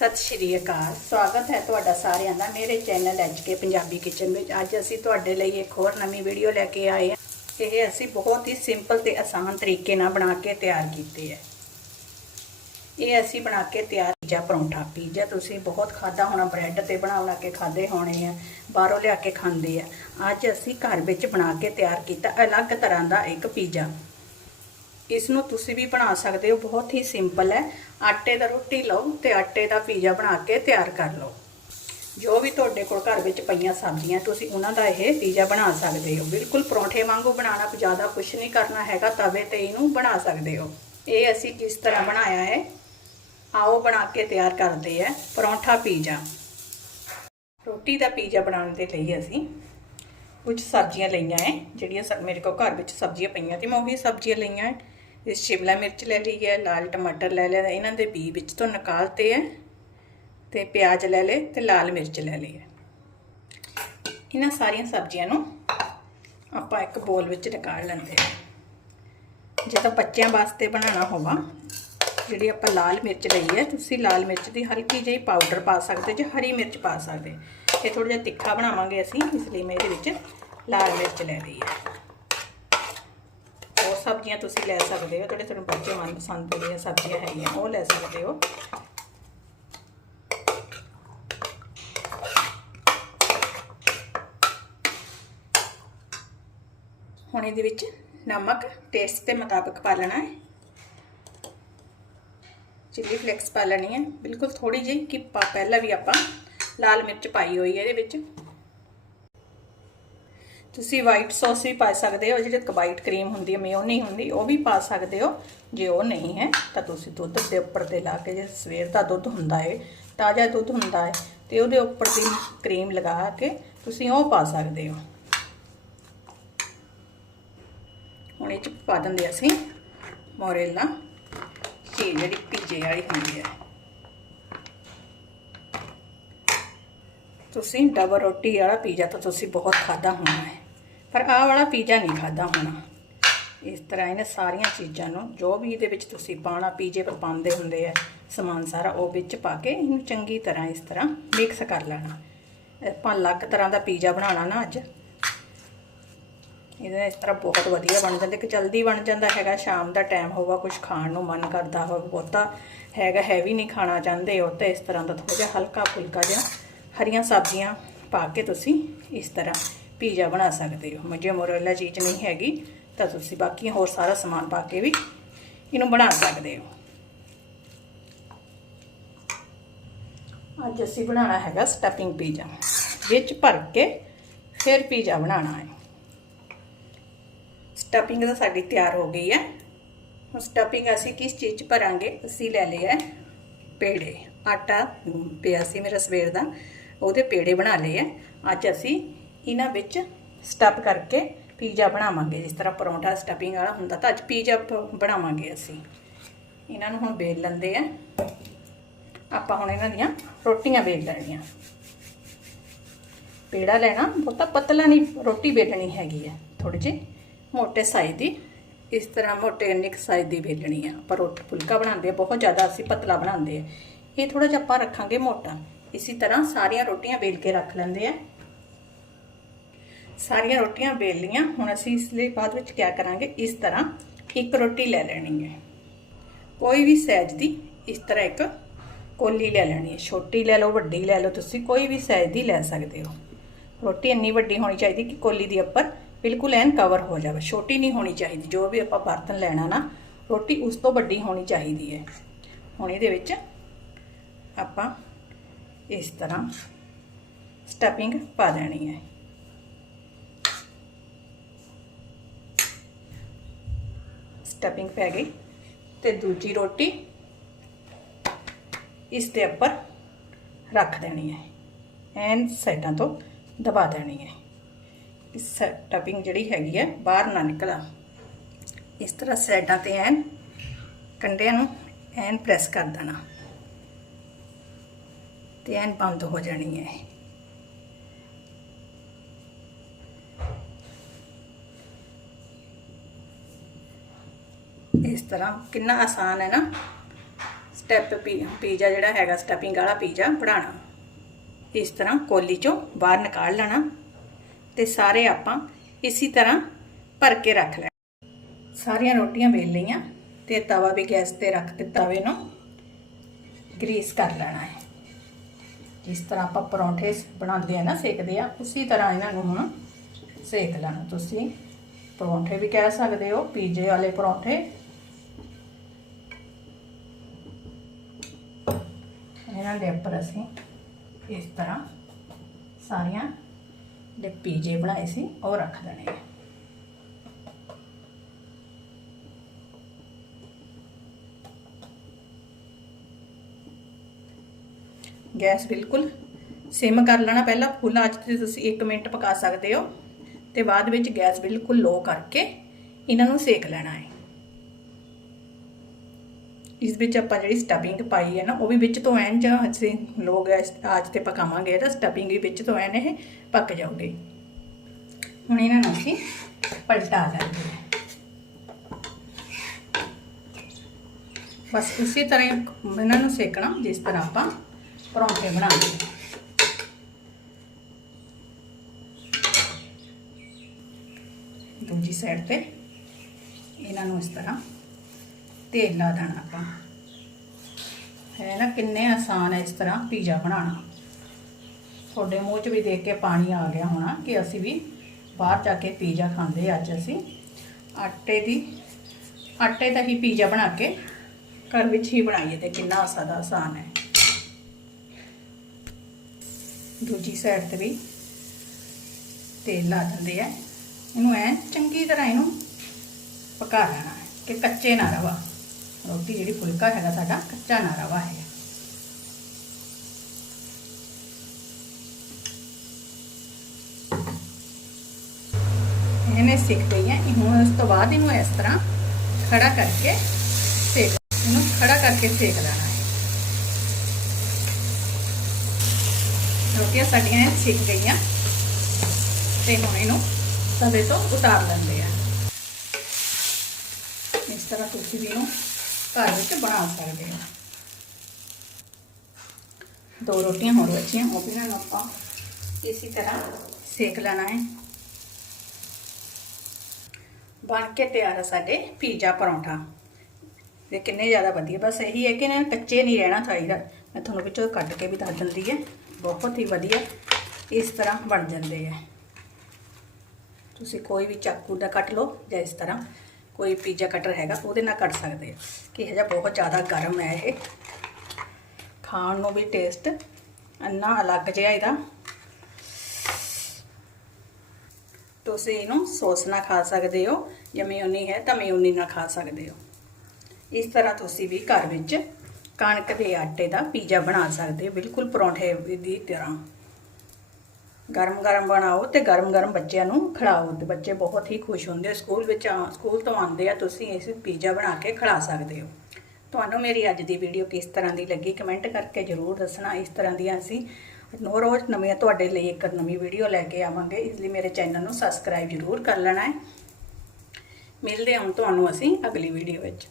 ਸਤਿ ਸ਼੍ਰੀ ਅਕਾਲ। ਸਵਾਗਤ ਹੈ ਤੁਹਾਡਾ ਸਾਰਿਆਂ ਦਾ ਮੇਰੇ channel H K Punjabi kitchen ਵਿੱਚ। ਅੱਜ ਅਸੀਂ ਤੁਹਾਡੇ ਲਈ ਇੱਕ ਹੋਰ ਨਵੀਂ ਵੀਡੀਓ ਲੈ ਕੇ ਆਏ ਹਾਂ। ਇਹ ਅਸੀਂ ਬਹੁਤ ਹੀ ਸਿੰਪਲ ਤੇ ਆਸਾਨ ਤਰੀਕੇ ਨਾਲ ਬਣਾ ਕੇ ਤਿਆਰ ਕੀਤੇ ਹੈ। ਇਹ ਅਸੀਂ ਬਣਾ ਕੇ ਤਿਆਰ ਪੀਜ਼ਾ ਪਰੌਂਠਾ, ਪੀਜ਼ਾ। ਤੁਸੀਂ ਬਹੁਤ ਖਾਦਾ ਹੋਣਾ, ਬ੍ਰੈਡ ਤੇ ਬਣਾ ਬਣਾ ਕੇ ਖਾਦੇ ਹੋਣੇ ਆ, ਬਾਹਰੋਂ ਲਿਆ ਕੇ ਖਾਂਦੇ ਆ। ਅੱਜ ਅਸੀਂ ਘਰ ਵਿੱਚ ਬਣਾ ਕੇ ਤਿਆਰ ਕੀਤਾ ਅਲੱਗ ਤਰ੍ਹਾਂ ਦਾ ਇੱਕ ਪੀਜ਼ਾ। ਇਸ ਨੂੰ ਤੁਸੀਂ ਵੀ ਬਣਾ ਸਕਦੇ ਹੋ। ਬਹੁਤ ਹੀ ਸਿੰਪਲ ਹੈ। ਆਟੇ ਦਾ ਰੋਟੀ ਲਓ ਤੇ ਆਟੇ ਦਾ ਪੀਜ਼ਾ ਬਣਾ ਕੇ ਤਿਆਰ ਕਰ ਲਓ। ਜੋ ਵੀ ਤੁਹਾਡੇ ਕੋਲ ਘਰ ਵਿੱਚ ਪਈਆਂ ਸਬਜ਼ੀਆਂ, ਤੁਸੀਂ ਉਹਨਾਂ ਦਾ ਇਹ ਪੀਜ਼ਾ ਬਣਾ ਸਕਦੇ ਹੋ। ਬਿਲਕੁਲ ਪਰੌਂਠੇ ਵਾਂਗੂ ਬਣਾਉਣਾ, ਜ਼ਿਆਦਾ ਕੁਝ ਨਹੀਂ ਕਰਨਾ ਹੈਗਾ, ਤਵੇ ਤੇ ਇਹਨੂੰ ਬਣਾ ਸਕਦੇ ਹੋ। ਇਹ ਅਸੀਂ ਕਿਸ ਤਰ੍ਹਾਂ ਬਣਾਇਆ ਹੈ? ਆਓ ਬਣਾ ਕੇ ਤਿਆਰ ਕਰਦੇ ਆ ਪਰੌਂਠਾ ਪੀਜ਼ਾ। ਰੋਟੀ ਦਾ ਪੀਜ਼ਾ ਬਣਾਉਣ ਦੇ ਲਈ ਅਸੀਂ ਕੁਝ ਸਬਜ਼ੀਆਂ ਲਈਆਂ ਹੈ, ਜਿਹੜੀਆਂ ਸਬ ਮੇਰੇ ਕੋਲ ਘਰ ਵਿੱਚ ਸਬਜ਼ੀਆਂ ਪਈਆਂ ਤੇ ਮੈਂ ਉਹੀ ਸਬਜ਼ੀਆਂ ਲਈਆਂ ਹੈ। ਇਹ ਸ਼ਿਮਲਾ ਮਿਰਚ ਲੈ ਲਈ ਹੈ ਲਾਲ ਟਮਾਟਰ ਲੈ ਲਿਆ, ਇਹਨਾਂ ਦੇ ਬੀ ਵਿੱਚ ਤੋਂ ਨਿਕਾਲਤੇ ਹੈ ਤੇ ਪਿਆਜ਼ ਲੈ ਲਏ ਤੇ ਲਾਲ ਮਿਰਚ ਲੈ ਲਈ ਹੈ। ਇਹਨਾਂ ਸਾਰੀਆਂ ਸਬਜ਼ੀਆਂ ਨੂੰ ਆਪਾਂ ਇੱਕ ਬੋਲ ਵਿੱਚ ਨਿਕਾਲ ਲੈਂਦੇ ਹਾਂ। ਜੇ ਤਾਂ ਬੱਚਿਆਂ ਵਾਸਤੇ ਬਣਾਉਣਾ ਹੋਵਾ, ਜਿਹੜੀ ਆਪਾਂ ਲਾਲ ਮਿਰਚ ਲਈ ਹੈ, ਤੁਸੀਂ ਲਾਲ ਮਿਰਚ ਦੀ ਹਲਕੀ ਜਿਹੀ ਪਾਊਡਰ ਪਾ ਸਕਦੇ ਜੇ ਹਰੀ ਮਿਰਚ ਪਾ ਸਕਦੇ ਇਹ ਥੋੜਾ ਜਿਹਾ ਤਿੱਖਾ ਬਣਾਵਾਂਗੇ ਅਸੀਂ, ਇਸ ਲਈ ਮੈਂ ਇਹਦੇ ਵਿੱਚ ਲਾਲ ਮਿਰਚ ਲੈ ਲਈ ਹੈ। ਸਬਜ਼ੀਆਂ ਤੁਸੀਂ ਲੈ ਸਕਦੇ ਹੋ, ਜਿਹੜੇ ਤੁਹਾਨੂੰ ਬੱਚੇ ਮਨਪਸੰਦ ਦੀਆਂ ਸਬਜ਼ੀਆਂ ਹੈਗੀਆਂ, ਉਹ ਲੈ ਸਕਦੇ ਹੋ। ਹੁਣ ਇਹਦੇ ਵਿੱਚ ਨਮਕ ਟੇਸਟ ਦੇ ਮੁਤਾਬਕ ਪਾ ਲੈਣਾ ਹੈ। ਚਿੱਲੀ ਫਲੇਕਸ ਪਾ ਲੈਣੀ ਹੈ। ਬਿਲਕੁਲ ਥੋੜੀ ਜਿਹੀ ਕਿ ਪਹਿਲਾਂ ਵੀ ਆਪਾਂ ਲਾਲ ਮਿਰਚ ਪਾਈ ਹੋਈ ਹੈ ਇਹਦੇ ਵਿੱਚ। ਤੁਸੀਂ ਵਾਈਟ ਸੌਸ ਵੀ ਪਾ ਸਕਦੇ ਹੋ, ਜਿਹੜੀ ਵਾਈਟ ਕਰੀਮ ਹੁੰਦੀ ਹੈ ਮੇਯੋਨੀ ਹੁੰਦੀ, ਉਹ ਵੀ ਪਾ ਸਕਦੇ ਹੋ। ਜੇ ਉਹ ਨਹੀਂ ਹੈ, ਤਾਂ ਤੁਸੀਂ ਦੁੱਧ ਦੇ ਉੱਪਰ ਤੇ ਲਾ ਕੇ, ਜੇ ਸਵੇਰ ਦਾ ਦੁੱਧ ਹੁੰਦਾ ਹੈ ਤਾਜ਼ਾ ਦੁੱਧ ਹੁੰਦਾ ਹੈ ਤੇ ਉਹਦੇ ਉੱਪਰ ਦੀ ਕਰੀਮ ਲਗਾ ਕੇ ਤੁਸੀਂ ਉਹ ਪਾ ਸਕਦੇ ਹੋ। ਹੁਣ ਇਹ ਚ ਪਾ ਦਿੰਦੇ ਅਸੀਂ ਮੋਰੇਲਾ। ਚੀਜ਼ ਜਿਹੜੀ ਪੀਜੇ ਵਾਲੀ ਹੁੰਦੀ ਹੈ ਤੁਸੀਂ ਡਬਲ ਰੋਟੀ ਵਾਲਾ ਪੀਜ਼ਾ ਤਾਂ ਤੁਸੀਂ ਬਹੁਤ ਖਾਦਾ ਹੋਣਾ ਹੈ ਪਰ ਆਹ ਵਾਲਾ ਪੀਜ਼ਾ ਨਹੀਂ ਖਾਦਾ ਹੋਣਾ। ਇਸ ਤਰ੍ਹਾਂ ਇਹਨਾਂ ਸਾਰੀਆਂ ਚੀਜ਼ਾਂ ਨੂੰ, ਜੋ ਵੀ ਇਹਦੇ ਵਿੱਚ ਤੁਸੀਂ ਪਾਣਾ ਪੀਜ਼ੇ ਪਰ ਪਾਉਂਦੇ ਹੁੰਦੇ ਆ, ਸਮਾਨ ਸਾਰਾ ਉਹ ਵਿੱਚ ਪਾ ਕੇ ਇਹਨੂੰ ਚੰਗੀ ਤਰ੍ਹਾਂ ਇਸ ਤਰ੍ਹਾਂ ਮਿਕਸ ਕਰ ਲੈਣਾ। ਆਪਾਂ ਅਲੱਗ ਤਰ੍ਹਾਂ ਦਾ ਪੀਜ਼ਾ ਬਣਾਉਣਾ ਨਾ ਅੱਜ। ਇਹਦਾ ਇਸ ਤਰ੍ਹਾਂ ਬਹੁਤ ਵਧੀਆ ਬਣ ਜਾਂਦਾ ਕਿ ਜਲਦੀ ਬਣ ਜਾਂਦਾ ਹੈਗਾ, ਸ਼ਾਮ ਦਾ ਟਾਈਮ ਹੋਊਗਾ ਕੁਝ ਖਾਣ ਨੂੰ ਮਨ ਕਰਦਾ ਹੋਵੇ, ਬਹੁਤਾ ਹੈਗਾ ਹੈਵੀ ਨਹੀਂ ਖਾਣਾ ਚਾਹੁੰਦੇ ਉਹ, ਤਾਂ ਇਸ ਤਰ੍ਹਾਂ ਦਾ ਥੋੜਾ ਜਿਹਾ ਹਲਕਾ ਫੁਲਕਾ ਜਿਹਾ ਹਰੀਆਂ ਸਬਜ਼ੀਆਂ ਪਾ ਕੇ ਤੁਸੀਂ ਇਸ ਤਰ੍ਹਾਂ ਪੀਜ਼ਾ ਬਣਾ ਸਕਦੇ ਹੋ। ਜੇ ਮੋਰੇਲਾ ਚੀਜ਼ ਨਹੀਂ ਹੈਗੀ, ਤਾਂ ਤੁਸੀਂ ਬਾਕੀ ਹੋਰ ਸਾਰਾ ਸਮਾਨ ਪਾ ਕੇ ਵੀ ਇਹਨੂੰ ਬਣਾ ਸਕਦੇ ਹੋ। ਅੱਜ ਅਸੀਂ ਬਣਾਉਣਾ ਹੈਗਾ ਸਟਫਿੰਗ ਪੀਜ਼ਾ। ਵਿੱਚ ਭਰ ਕੇ ਫਿਰ ਪੀਜ਼ਾ ਬਣਾਉਣਾ ਹੈ। ਸਟਫਿੰਗ ਤਾਂ ਸਾਡੀ ਤਿਆਰ ਹੋ ਗਈ ਹੈ। ਹੁਣ ਸਟਫਿੰਗ ਅਸੀਂ ਕਿਸ ਚੀਜ਼ 'ਚ ਭਰਾਂਗੇ? ਅਸੀਂ ਲੈ ਲਿਆ ਪੇੜੇ। ਆਟਾ ਪਿਆ ਸੀ ਮੇਰਾ ਸਵੇਰ ਦਾ। ਉਹਦੇ ਪੇੜੇ ਬਣਾ ਲਏ ਆ ਅੱਜ ਅਸੀਂ ਇਹਨਾਂ ਵਿੱਚ ਸਟਫ ਕਰਕੇ ਪੀਜ਼ਾ ਬਣਾਵਾਂਗੇ, ਜਿਸ ਤਰ੍ਹਾਂ ਪਰੌਂਠਾ ਸਟਫਿੰਗ ਵਾਲਾ ਹੁੰਦਾ ਤਾਂ ਅੱਜ ਪੀਜ਼ਾ ਬਣਾਵਾਂਗੇ ਅਸੀਂ। ਇਹਨਾਂ ਨੂੰ ਹੁਣ ਵੇਲ ਲੈਂਦੇ ਆ। ਆਪਾਂ ਹੁਣ ਇਹਨਾਂ ਦੀਆਂ ਰੋਟੀਆਂ ਵੇਲ ਲੈਣੀਆਂ। ਪੇੜਾ ਲੈਣਾ ਬਹੁਤਾ ਪਤਲਾ ਨਹੀਂ, ਰੋਟੀ ਵੇਲਣੀ ਹੈਗੀ ਹੈ ਥੋੜੀ ਜਿਹੀ ਮੋਟੇ ਸਾਈਜ਼ ਦੀ, ਇਸ ਤਰ੍ਹਾਂ ਮੋਟੇ ਨਿਕ ਸਾਈਜ਼ ਦੀ ਵੇਲਣੀ ਆ। ਪਰ ਰੋਟੀ, ਫੁਲਕਾ ਬਣਾਉਂਦੇ ਆ, ਬਹੁਤ ਜ਼ਿਆਦਾ ਅਸੀਂ ਪਤਲਾ ਬਣਾਉਂਦੇ ਆ। ਇਹ ਥੋੜਾ ਜਿਹਾ ਆਪਾਂ ਰੱਖਾਂਗੇ ਮੋਟਾ। ਇਸੇ ਤਰ੍ਹਾਂ ਸਾਰੀਆਂ ਰੋਟੀਆਂ ਵੇਲ ਕੇ ਰੱਖ ਲੈਂਦੇ ਆ। ਸਾਰੀਆਂ ਰੋਟੀਆਂ ਵੇਲ ਲੀਆਂ ਹੁਣ ਅਸੀਂ ਇਸ ਲਈ ਬਾਅਦ ਵਿੱਚ ਕੀ ਕਰਾਂਗੇ? ਇਸ ਤਰ੍ਹਾਂ ਇੱਕ ਰੋਟੀ ਲੈ ਲੈਣੀ ਹੈ। ਕੋਈ ਵੀ ਸਾਈਜ਼ ਦੀ ਇਸ ਤਰ੍ਹਾਂ ਇੱਕ ਕੋਲੀ ਲੈ ਲੈਣੀ ਹੈ। ਛੋਟੀ ਲੈ ਲਓ, ਵੱਡੀ ਲੈ ਲਓ, ਤੁਸੀਂ ਕੋਈ ਵੀ ਸਾਈਜ਼ ਦੀ ਲੈ ਸਕਦੇ ਹੋ। ਰੋਟੀ ਇੰਨੀ ਵੱਡੀ ਹੋਣੀ ਚਾਹੀਦੀ ਕਿ ਕੋਲੀ ਦੀ ਉੱਪਰ ਬਿਲਕੁਲ ਐਨ ਕਵਰ ਹੋ ਜਾਵੇ। ਛੋਟੀ ਨਹੀਂ ਹੋਣੀ ਚਾਹੀਦੀ। ਜੋ ਵੀ ਆਪਾਂ ਬਰਤਨ ਲੈਣਾ ਨਾ, ਰੋਟੀ ਉਸ ਤੋਂ ਵੱਡੀ ਹੋਣੀ ਚਾਹੀਦੀ ਹੈ। ਹੁਣ ਇਹਦੇ ਵਿੱਚ ਆਪਾਂ ਇਸ ਤਰ੍ਹਾਂ ਸਟਫਿੰਗ ਪਾ ਦੇਣੀ ਹੈ। ਸਟਫਿੰਗ ਪੈ ਗਈ ਤੇ ਦੂਜੀ ਰੋਟੀ ਇਸ ਦੇ ਉੱਪਰ ਰੱਖ ਦੇਣੀ ਹੈ। ਐਨ ਸਾਈਡਾਂ ਤੋਂ ਦਬਾ ਦੇਣੀ ਹੈ। ਇਸ ਸਟਫਿੰਗ ਜਿਹੜੀ ਹੈਗੀ ਹੈ, ਬਾਹਰ ਨਾ ਨਿਕਲਾ। ਇਸ ਤਰ੍ਹਾਂ ਸਾਈਡਾਂ ਤੇ ਐਨ ਕੰਡਿਆਂ ਨੂੰ ਐਨ ਪ੍ਰੈਸ ਕਰ ਦੇਣਾ। ਤੇ ਐਨ ਬੰਦ ਹੋ ਜਾਣੀ ਹੈ ਇਸ ਤਰ੍ਹਾਂ ਕਿੰਨਾ ਆਸਾਨ ਹੈ ਨਾ। ਸਟੈਪ ਪੀਜ਼ਾ ਜਿਹੜਾ ਹੈਗਾ ਸਟੈਪਿੰਗ ਵਾਲਾ ਪੀਜ਼ਾ ਬਣਾਉਣਾ। ਇਸ ਤਰ੍ਹਾਂ ਕੋਲੀ ਚੋਂ ਬਾਹਰ ਨਿਕਾਲ ਲੈਣਾ ਤੇ ਸਾਰੇ ਆਪਾਂ ਇਸੇ ਤਰ੍ਹਾਂ ਭਰ ਕੇ ਰੱਖ ਲੈਣਾ। ਸਾਰੀਆਂ ਰੋਟੀਆਂ ਵੇਲ ਲਈਆਂ ਤੇ ਤਵਾ ਵੀ ਗੈਸ ਤੇ ਰੱਖ ਦਿੱਤਾ ਤਵੇ ਨੂੰ ਗਰੀਸ ਕਰ ਲੈਣਾ ਹੈ। ਜਿਸ ਤਰ੍ਹਾਂ ਆਪਾਂ ਪਰੌਂਠੇ ਬਣਾਉਂਦੇ ਆ ਨਾ, ਸੇਕਦੇ ਆ, ਉਸੇ ਤਰ੍ਹਾਂ ਇਹਨਾਂ ਨੂੰ ਹੁਣ ਸੇਕ ਲੈਣਾ। ਤੁਸੀਂ ਪਰੌਂਠੇ ਵੀ ਕਹਿ ਸਕਦੇ ਹੋ, ਪੀਜ਼ੇ ਵਾਲੇ ਪਰੌਂਠੇ ਇਹਨਾਂ ਦੇ ਉੱਪਰ ਅਸੀਂ ਇਸ ਤਰ੍ਹਾਂ ਸਾਰੀਆਂ ਦੇ ਪੀਜੇ ਬਣਾਏ ਸੀ, ਉਹ ਰੱਖ ਦੇਣੇ ਆ। ਗੈਸ ਬਿਲਕੁਲ ਸਿਮ ਕਰ ਲੈਣਾ ਪਹਿਲਾਂ, ਫੁੱਲ ਅੱਜ ਤੇ ਤੁਸੀਂ 1 ਮਿੰਟ ਪਕਾ ਸਕਦੇ ਹੋ, ਤੇ ਬਾਅਦ ਵਿੱਚ ਗੈਸ ਬਿਲਕੁਲ ਲੋ ਕਰਕੇ ਇਹਨਾਂ ਨੂੰ ਸੇਕ ਲੈਣਾ ਹੈ। ਇਸ ਵਿੱਚ ਆਪਾਂ ਜਿਹੜੀ ਸਟਫਿੰਗ ਪਾਈ ਹੈ ਨਾ, ਉਹ ਵੀ ਵਿੱਚ ਤੋਂ ਐਨ ਜਾਂ ਅਸੀਂ ਲੋ ਗੈਸ ਆਜ ਤੇ ਪਕਾਵਾਂਗੇ, ਤਾਂ ਸਟਫਿੰਗ ਵੀ ਵਿੱਚ ਤੋਂ ਐਨ ਇਹ ਪੱਕ ਜਾਊਗੀ। ਹੁਣ ਇਹਨਾਂ ਨੂੰ ਅਸੀਂ ਪਲਟਾ ਲਾਂਗੇ। ਬਸ ਉਸੇ ਤਰ੍ਹਾਂ ਇਹਨਾਂ ਨੂੰ ਸੇਕਣਾ, ਜਿਸ ਤਰ੍ਹਾਂ ਆਪਾਂ ਪਰੌਂਠੇ ਬਣਾਉਂਦੇ ਹਾਂ ਦੂਜੀ ਸਾਈਡ ਤੇ ਇਹਨਾਂ ਨੂੰ ਇਸ ਤਰ੍ਹਾਂ ਤੇਲ ਲਾ ਦੇਣਾ ਆਪਾਂ। ਹੈ ਨਾ, ਕਿੰਨੇ ਆਸਾਨ ਹੈ ਇਸ ਤਰ੍ਹਾਂ ਪੀਜ਼ਾ ਬਣਾਉਣਾ। ਤੁਹਾਡੇ ਮੂੰਹ 'ਚ ਵੀ ਦੇਖ ਕੇ ਪਾਣੀ ਆ ਗਿਆ ਹੋਣਾ ਕਿ ਅਸੀਂ ਵੀ ਬਾਹਰ ਜਾ ਕੇ ਪੀਜ਼ਾ ਖਾਂਦੇ ਅੱਜ ਅਸੀਂ। ਆਟੇ ਦੀ, ਆਟੇ ਦਾ ਹੀ ਪੀਜ਼ਾ ਬਣਾ ਕੇ ਘਰ ਵਿੱਚ ਹੀ ਬਣਾਈਏ ਤੇ ਕਿੰਨਾ ਸਾਦਾ ਆਸਾਨ ਹੈ। ਦੂਜੀ ਸਾਈਡ ਤੇ ਵੀ ਤੇਲ ਲਾ ਦਿੰਦੇ ਆ। ਇਹਨੂੰ ਐ ਚੰਗੀ ਤਰ੍ਹਾਂ ਇਹਨੂੰ ਪਕਾ ਲੈਣਾ ਕਿ ਕੱਚੇ ਨਾ ਰਵਾ। ਰੋਟੀ ਜਿਹੜੀ ਫੁਲਕਾ ਹੈਗਾ ਸਾਡਾ, ਕੱਚਾ ਨਾ ਰਵਾ ਹੈ ਇਹਨੇ ਸਿੱਖ ਗਈ ਹੈ ਹੁਣ ਉਸ ਤੋਂ ਬਾਅਦ ਇਹਨੂੰ ਇਸ ਤਰ੍ਹਾਂ ਖੜਾ ਕਰਕੇ ਸੇਕ, ਇਹਨੂੰ ਖੜਾ ਕਰਕੇ ਸੇਕ ਲੈਣਾ ਹੈ। ਰੋਟੀਆਂ ਸਾਡੀਆਂ ਸਿੱਖ ਗਈਆਂ ਤੇ ਹੁਣ ਇਹਨੂੰ ਤਵੇ ਤੋਂ ਉਤਾਰ ਲੈਂਦੇ ਆ। ਇਸ ਤਰ੍ਹਾਂ ਤੁਸੀਂ ਵੀ ਇਹਨੂੰ ਘਰ ਵਿੱਚ ਬਣਾ ਸਕਦੇ ਹੋ ਦੋ ਰੋਟੀਆਂ ਹੋਰ ਬਚੀਆਂ ਉਹ ਵੀ ਨਾ ਆਪਾਂ ਇਸੇ ਤਰ੍ਹਾਂ ਸੇਕ ਲੈਣਾ ਹੈ ਬਣ ਕੇ ਤਿਆਰ ਹੈ ਸਾਡੇ ਪੀਜ਼ਾ ਪਰੌਂਠਾ ਤੇ ਕਿੰਨੇ ਜ਼ਿਆਦਾ ਵਧੀਆ ਬਸ ਇਹੀ ਹੈ ਕਿ ਨਾ ਕੱਚੇ ਨਹੀਂ ਰਹਿਣਾ ਚਾਹੀਦਾ ਮੈਂ ਤੁਹਾਨੂੰ ਵਿੱਚੋਂ ਕੱਢ ਕੇ ਵੀ ਦੱਸ ਦਿੰਦੀ ਹੈ ਬਹੁਤ ਹੀ ਵਧੀਆ ਇਸ ਤਰ੍ਹਾਂ ਬਣ ਜਾਂਦੇ ਹੈ ਤੁਸੀਂ ਕੋਈ ਵੀ ਚਾਕੂ ਦਾ ਕੱਟ ਲਓ ਜਾਂ ਇਸ ਤਰ੍ਹਾਂ ਕੋਈ ਪੀਜ਼ਾ ਕਟਰ ਹੈਗਾ, ਉਹਦੇ ਨਾਲ ਕੱਟ ਸਕਦੇ ਹੋ ਕਿ ਇਹ ਜਿਹਾ ਬਹੁਤ ਜ਼ਿਆਦਾ ਗਰਮ ਹੈ ਇਹ। ਖਾਣ ਨੂੰ ਵੀ ਟੇਸਟ ਅੰਨਾ ਅਲੱਗ ਜਿਹਾ ਇਹਦਾ। ਤੁਸੀਂ ਇਹਨੂੰ ਸੌਸ ਨਾਲ ਖਾ ਸਕਦੇ ਹੋ, ਜਾਂ ਮਿਊਨੀ ਹੈ ਤਾਂ ਮਿਊਨੀ ਨਾਲ ਖਾ ਸਕਦੇ ਹੋ। ਇਸ ਤਰ੍ਹਾਂ ਤੁਸੀਂ ਵੀ ਘਰ ਵਿੱਚ ਕਣਕ ਦੇ ਆਟੇ ਦਾ ਪੀਜ਼ਾ ਬਣਾ ਸਕਦੇ ਹੋ, ਬਿਲਕੁਲ ਪਰੌਂਠੇ ਦੀ ਤਰ੍ਹਾਂ। ਗਰਮ ਗਰਮ ਬਣਾਓ ਤੇ ਗਰਮ ਗਰਮ ਬੱਚਿਆਂ ਨੂੰ ਖਿਲਾਓ। ਤੇ ਬੱਚੇ ਬਹੁਤ ਹੀ ਖੁਸ਼ ਹੁੰਦੇ ਸਕੂਲ ਵਿੱਚ ਸਕੂਲ ਤੋਂ ਆਉਂਦੇ ਆ, ਤੁਸੀਂ ਇਸ ਪੀਜ਼ਾ ਬਣਾ ਕੇ ਖਿਲਾ ਸਕਦੇ ਹੋ। ਤੁਹਾਨੂੰ ਮੇਰੀ ਅੱਜ ਦੀ ਵੀਡੀਓ ਕਿਸ ਤਰ੍ਹਾਂ ਦੀ ਲੱਗੀ ਕਮੈਂਟ ਕਰਕੇ ਜਰੂਰ ਦੱਸਣਾ। ਇਸ ਤਰ੍ਹਾਂ ਦੀਆਂ ਅਸੀਂ ਨੋ ਰੋਜ਼ ਨਵੀਆਂ ਤੁਹਾਡੇ ਲਈ ਇੱਕ ਨਵੀਂ ਵੀਡੀਓ ਲੈ ਕੇ ਆਵਾਂਗੇ। ਇਸ ਲਈ ਮੇਰੇ ਚੈਨਲ ਨੂੰ ਸਬਸਕ੍ਰਾਈਬ ਜਰੂਰ ਕਰ ਲੈਣਾ ਹੈ। ਮਿਲਦੇ ਹਾਂ ਤੁਹਾਨੂੰ ਅਸੀਂ ਅਗਲੀ ਵੀਡੀਓ ਵਿੱਚ।